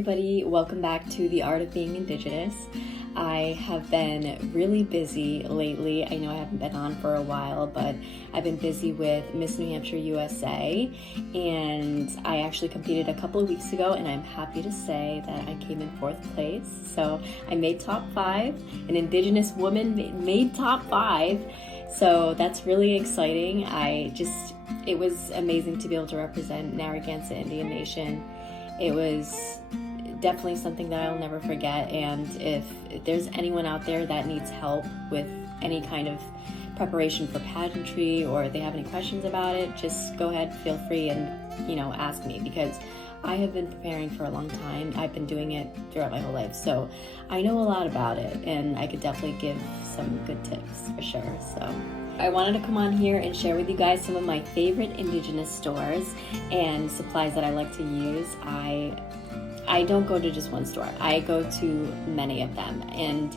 everybody, welcome back to the Art of Being Indigenous. I have been really busy lately. I know I haven't been on for a while, but I've been busy with Miss New Hampshire USA, and I actually competed a couple of weeks ago, and I'm happy to say that I came in 4th place. So I made top 5. An Indigenous woman made top 5. So that's really exciting. It was amazing to be able to represent Narragansett Indian Nation. It was definitely something that I'll never forget, and if there's anyone out there that needs help with any kind of preparation for pageantry, or if they have any questions about it, just go ahead, feel free, and ask me, because I have been preparing for a long time. I've been doing it throughout my whole life, so I know a lot about it, and I could definitely give some good tips for sure. So I wanted to come on here and share with you guys some of my favorite Indigenous stores and supplies that I like to use. I don't go to just one store. I go to many of them, and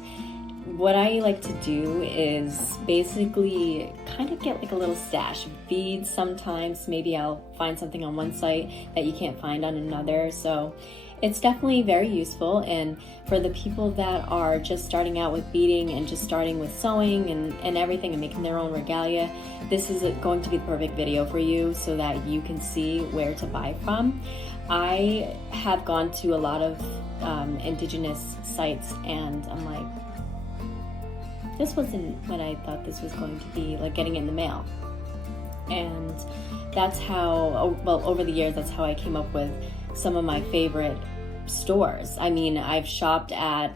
what I like to do is basically kind of get like a little stash of beads. Sometimes maybe I'll find something on one site that you can't find on another, so it's definitely very useful. And for the people that are just starting out with beading and just starting with sewing and everything and making their own regalia, this is going to be the perfect video for you so that you can see where to buy from. I have gone to a lot of Indigenous sites, and I'm like, this wasn't what I thought this was going to be, like getting in the mail. And that's how, well, over the years, that's how I came up with some of my favorite stores. I mean, I've shopped at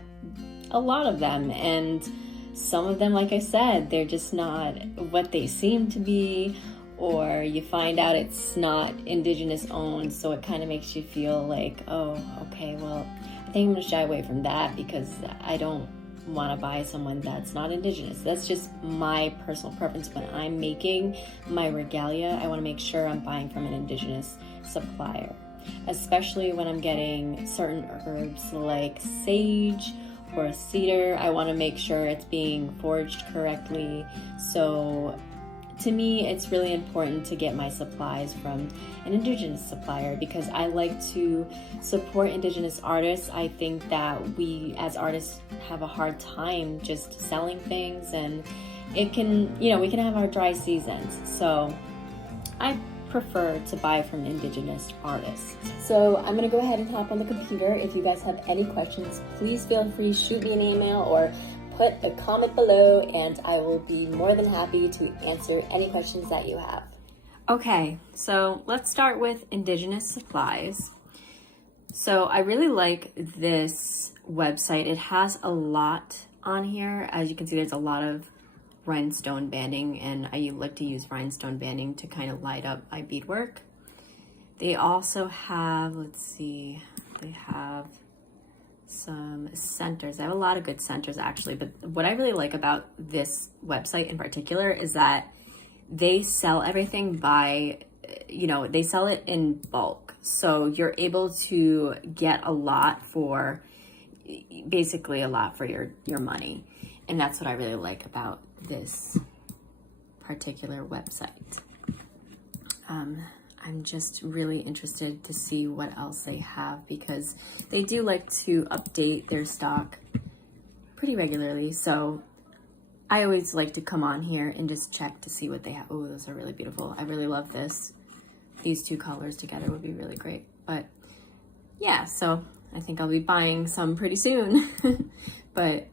a lot of them, and some of them, like I said, they're just not what they seem to be, or you find out it's not Indigenous owned, so it kind of makes you feel like, oh, okay, well, I think I'm gonna shy away from that because I don't want to buy someone that's not Indigenous. That's just my personal preference. When I'm making my regalia, I want to make sure I'm buying from an Indigenous supplier, especially when I'm getting certain herbs like sage or cedar. I want to make sure it's being foraged correctly. So to me, it's really important to get my supplies from an Indigenous supplier because I like to support Indigenous artists. I think that we as artists have a hard time just selling things, and it can, we can have our dry seasons. So I prefer to buy from Indigenous artists. So I'm gonna go ahead and hop on the computer. If you guys have any questions, please feel free, shoot me an email or put a comment below, and I will be more than happy to answer any questions that you have. Okay, so let's start with Indigenous Supplies. So I really like this website. It has a lot on here. As you can see, there's a lot of rhinestone banding, and I like to use rhinestone banding to kind of light up my beadwork. They also have, they have some centers. They have a lot of good centers actually, but what I really like about this website in particular is that they sell everything by, they sell it in bulk. So you're able to get a lot for, basically a lot for your money. And that's what I really like about this particular website. I'm just really interested to see what else they have because they do like to update their stock pretty regularly. So I always like to come on here and just check to see what they have. Oh, those are really beautiful. I really love this. These two colors together would be really great. But yeah, so I think I'll be buying some pretty soon. But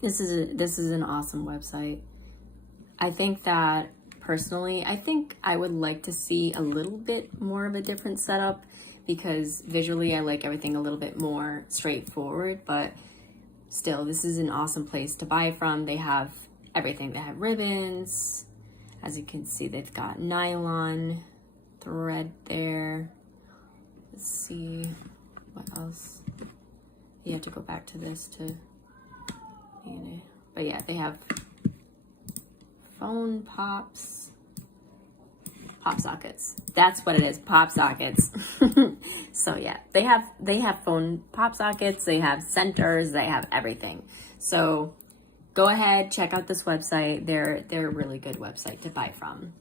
this is an awesome website. I think that personally, I think I would like to see a little bit more of a different setup because visually I like everything a little bit more straightforward, but still, this is an awesome place to buy from. They have everything. They have ribbons. As you can see, they've got nylon thread there. Let's see what else. You have to go back to this to, but yeah, they have phone pop sockets. That's what it is, pop sockets. So yeah, they have phone pop sockets, they have centers, they have everything. So go ahead, check out this website. They're a really good website to buy from.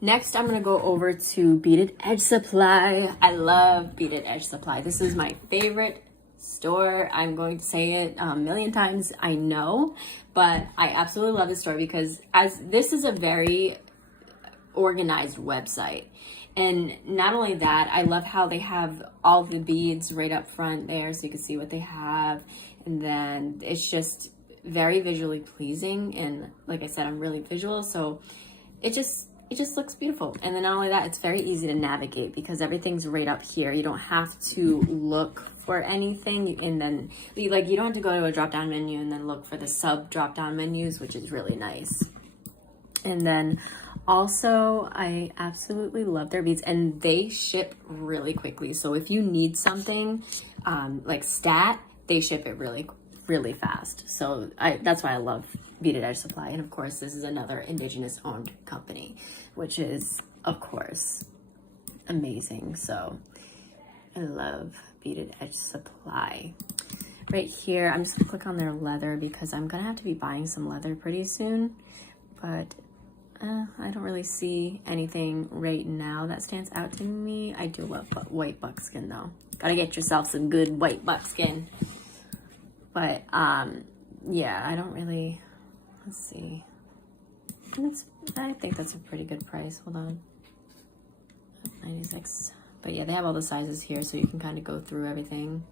Next, I'm going to go over to Beaded Edge Supply. I love Beaded Edge Supply. This is my favorite store. I'm going to say it a million times, I know, but I absolutely love this store because as this is a very organized website. And not only that, I love how they have all the beads right up front there so you can see what they have. And then it's just very visually pleasing. And like I said, I'm really visual, so it just looks beautiful. And then not only that, it's very easy to navigate because everything's right up here. You don't have to look for anything, and then you don't have to go to a drop-down menu and then look for the sub drop-down menus, which is really nice. And then also, I absolutely love their beads, and they ship really quickly. So if you need something like stat, they ship it really fast. So that's why I love Beaded Edge Supply. And of course, this is another Indigenous owned company, which is of course amazing. So I love Beaded Edge Supply. Right here, I'm just gonna click on their leather because I'm gonna have to be buying some leather pretty soon, but I don't really see anything right now that stands out to me. I do love white buckskin though. Gotta get yourself some good white buckskin. But yeah, I don't really, let's see. I think that's a pretty good price. Hold on. 96. But yeah, they have all the sizes here so you can kind of go through everything.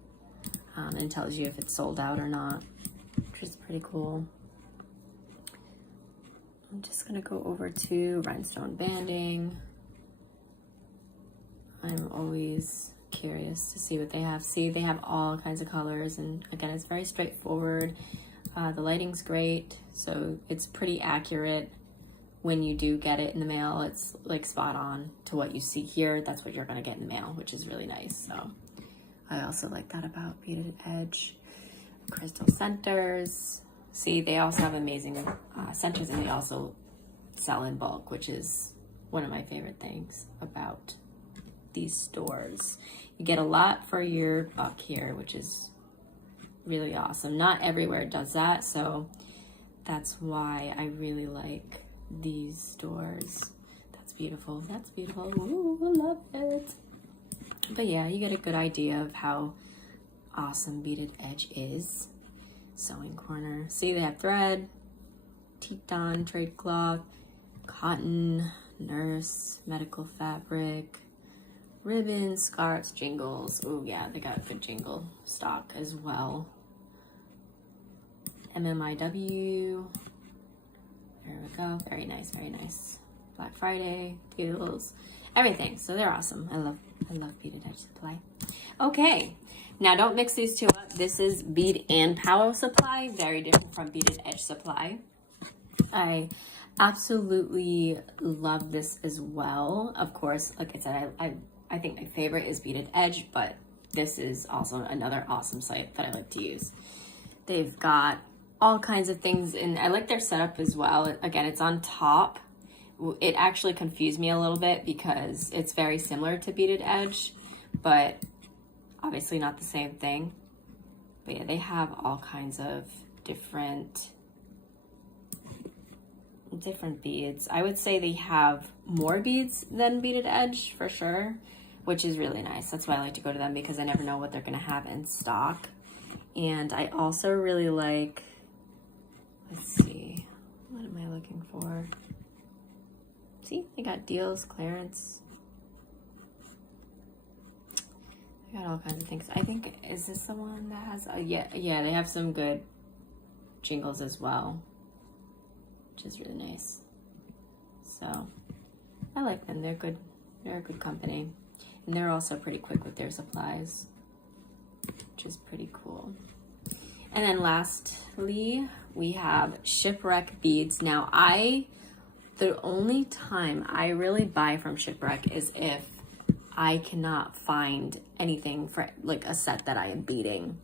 And it tells you if it's sold out or not, which is pretty cool. I'm just gonna go over to rhinestone banding. I'm always curious to see what they have. See, they have all kinds of colors, and again, it's very straightforward. The lighting's great, so it's pretty accurate when you do get it in the mail. It's like spot on to what you see here. That's what you're gonna get in the mail, which is really nice. So I also like that about Beaded Edge. Crystal centers. See, they also have amazing centers, and they also sell in bulk, which is one of my favorite things about these stores. You get a lot for your buck here, which is really awesome. Not everywhere does that, so that's why I really like these stores. That's beautiful. That's beautiful. Ooh, I love it. But yeah, you get a good idea of how awesome Beaded Edge is. Sewing corner. See, they have thread, Teton, trade cloth, cotton, nurse, medical fabric, ribbons, scarves, jingles. Oh yeah, they got good jingle stock as well. MMIW. There we go. Very nice, very nice. Black Friday deals, everything. So they're awesome. I love Beaded Edge Supply. Okay. Now, don't mix these two up. This is Bead and Powwow Supply, very different from Beaded Edge Supply. I absolutely love this as well. Of course, like I said, I think my favorite is Beaded Edge, but this is also another awesome site that I like to use. They've got all kinds of things, and I like their setup as well. Again, it's on top. It actually confused me a little bit because it's very similar to Beaded Edge, but obviously not the same thing. But yeah, they have all kinds of different beads. I would say they have more beads than Beaded Edge for sure, which is really nice. That's why I like to go to them, because I never know what they're gonna have in stock. And I also really like, let's see, what am I looking for? See, they got deals, clearance. Got all kinds of things. I think, is this the one that has, yeah, they have some good jingles as well, which is really nice. So I like them. They're good. They're a good company, and they're also pretty quick with their supplies, which is pretty cool. And then lastly, we have Shipwreck Beads. Now, the only time I really buy from Shipwreck is if I cannot find anything for like a set that I am beading.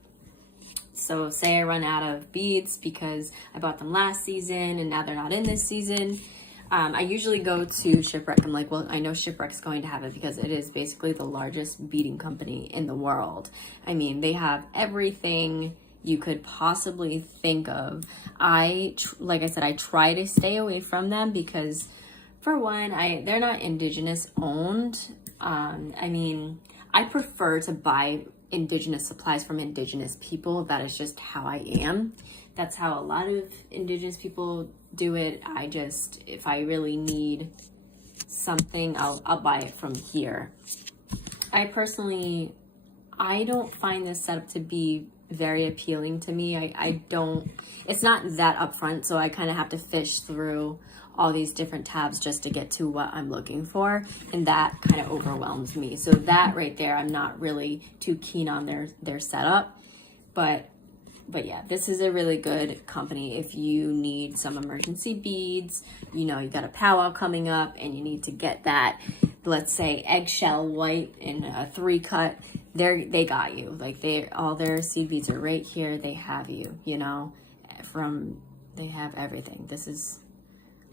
So say I run out of beads because I bought them last season and now they're not in this season. I usually go to Shipwreck. I'm like, well, I know Shipwreck's going to have it because it is basically the largest beading company in the world. I mean, they have everything you could possibly think of. Like I said, I try to stay away from them because For one, they're not Indigenous owned. I mean, I prefer to buy Indigenous supplies from Indigenous people. That is just how I am. That's how a lot of Indigenous people do it. If I really need something, I'll buy it from here. I don't find this setup to be very appealing to me. It's not that upfront, so I kind of have to fish through all these different tabs just to get to what I'm looking for, and that kind of overwhelms me. So that right there, I'm not really too keen on their setup, but yeah, this is a really good company if you need some emergency beads. You know, you got a powwow coming up and you need to get that, let's say, eggshell white in a 3-cut. They got you. Like, all their seed beads are right here. They have you, you know, they have everything.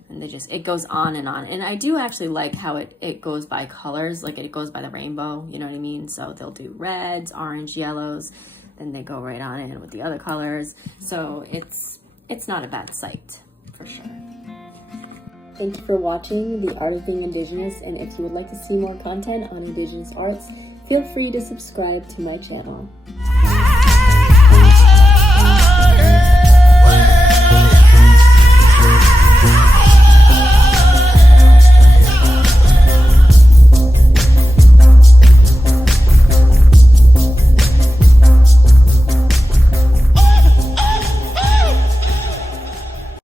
And it goes on and on. And I do actually like how it goes by colors, like it goes by the rainbow, you know what I mean? So they'll do reds, orange, yellows, then they go right on in with the other colors. So it's not a bad site, for sure. Thank you for watching The Art of Being Indigenous, and if you would like to see more content on Indigenous arts, feel free to subscribe to my channel.